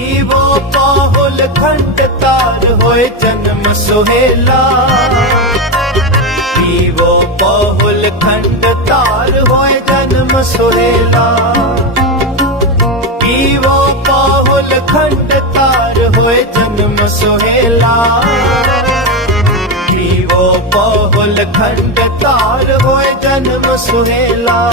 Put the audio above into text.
ਪੀਵੋ ਪਾਹੁਲ ਖੰਡ ਤਾਰ ਹੋਏ ਜਨਮ ਸੁਹੇਲਾ। ਪੀਵੋ ਪਾਹੁਲ ਖੰਡ ਤਾਰ ਹੋਏ ਜਨਮ ਸੁਹੇਲਾ। ਪੀਵੋ ਪਾਹੁਲ ਖੰਡ ਤਾਰ ਹੋਏ ਜਨਮ ਸੁਹੇਲਾ। ਪੀਵੋ ਪਾਹੁਲ ਖੰਡ ਤਾਰ ਹੋਏ ਜਨਮ ਸੁਹੇਲਾ।